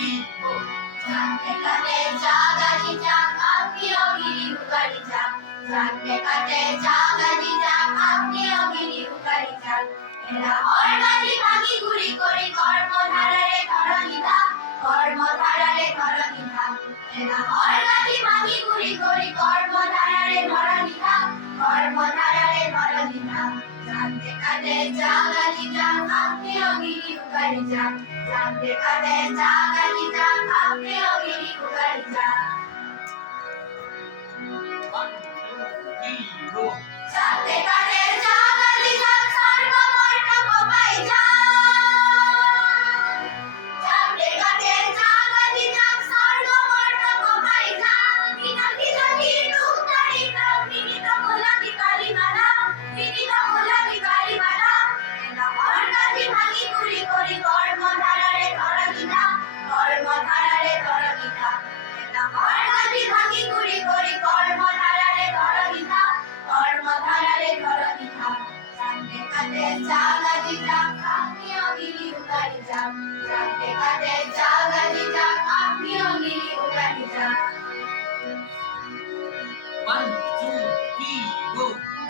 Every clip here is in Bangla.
জানতে কাটে জাগাজি জাগ আপনিও গিরি উগারি জাগ জানতে কাটে জাগাজি জাগ আপনিও গিরি উগারি জাগ এরা হরগাজি ভাঙি গুড়ি করি কর্মধারারে ধরণী ধাম কর্মধারারে ধরণী ধাম এরা হরগাজি ভাঙি গুড়ি করি কর্মধারারে ধরণী ধাম কর্মধারারে ধরণী ধাম জানতে কাটে জাগাজি জাগ আপনিও গিরি উগারি জাগ জানতে কাটে জাগাজি জাগ আপনিও গিরি উগারি জাগ জানতে কাটে জাগাজি জাগ স্বর্গ মর্তক পাই যায় জানতে কাটে জাগাজি জাগ স্বর্গ মর্তক পাই যায় বিনাকি জাতি টুকটারি নাম বিনিত গোলাপি কালিমালা বিনিত গোলাপি কালিমালা এটা হরগাজি ভাঙি গুড়ি করি কর্মধারারে ধরণী ধাম কর্মধারারে ধরণী ধাম এটা হরগাজি ভাঙি গুড়ি করি কর্মধারারে ধরণী ধাম কর্মধারারে ধরণী ধাম জানতে কাটে জাগাজি জাগ আপনিও গিরি উগারি জাগ জানতে কাটে জাগাজি জাগ আপনিও গিরি উগারি জাগ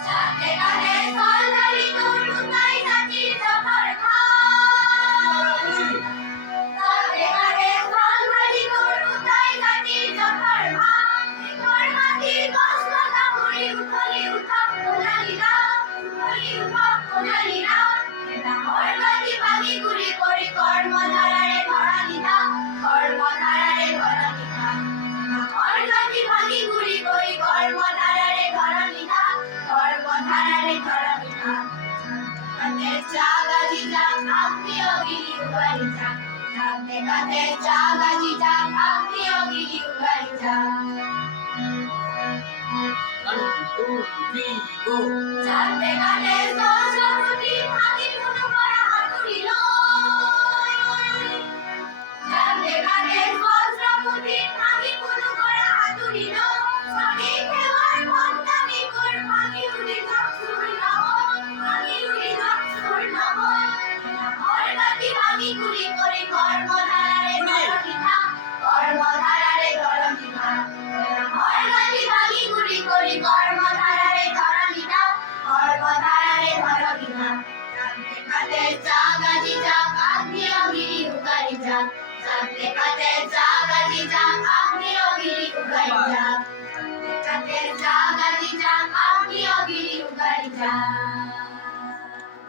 জানতে কাটে সলধারি তোর উতাই জাতি জফর খান জানতে কাটে সলধারি তোর উতাই জাতি জফর খান তোর মাটির কষ্টতা মুড়ি উঠলি উঠা কোনালি রাম উঠলি উঠা কোনালি রাম এটা হরগাজি ভাঙি গুড়ি করি কর্মধারারে ধরণী ধাম কর্মধারারে ধরণী ধাম হরগাজি ভাঙি গুড়ি করি কর্মধারারে ধরণী ধাম কর্মধারারে ধরণী ধাম জানতে জাগাজি জাগ আপনিও গিরি উগারি জাগ জানতে কাটে জাগাজি জাগ আপনিও গিরি উগারি জাগ জানতে কাটে সহস্রমুখী ভাঙি পুনু করা হাতুড়ি লয় জানতে কাটে সহস্রমুখী ভাঙি পুনু করা হাতুড়ি লয় সবে খেওয়ার ভণ্ডামি কর ভাঙি উড়ি যাক সুর নমন ভাঙি উড়ি যাক সুর নমন হরগাজি ভাঙি গুড়ি করি কর্মধারারে ধরণী ধাম কর্মধারারে ধরণী ধাম হরগাজি ভাঙি গুড়ি করি কর্মধারারে ধরণী ধাম কর্মধারারে ধরণী ধাম জানতে কাটে জাগাজি জাগ আপনিও গিরি উগারি জাগ জানতে কাটে জাগাজি জাগ আপনিও গিরি উগারি জাগ জানতে কাটে জাগাজি জাগ আপনিও গিরি উগারি জাগ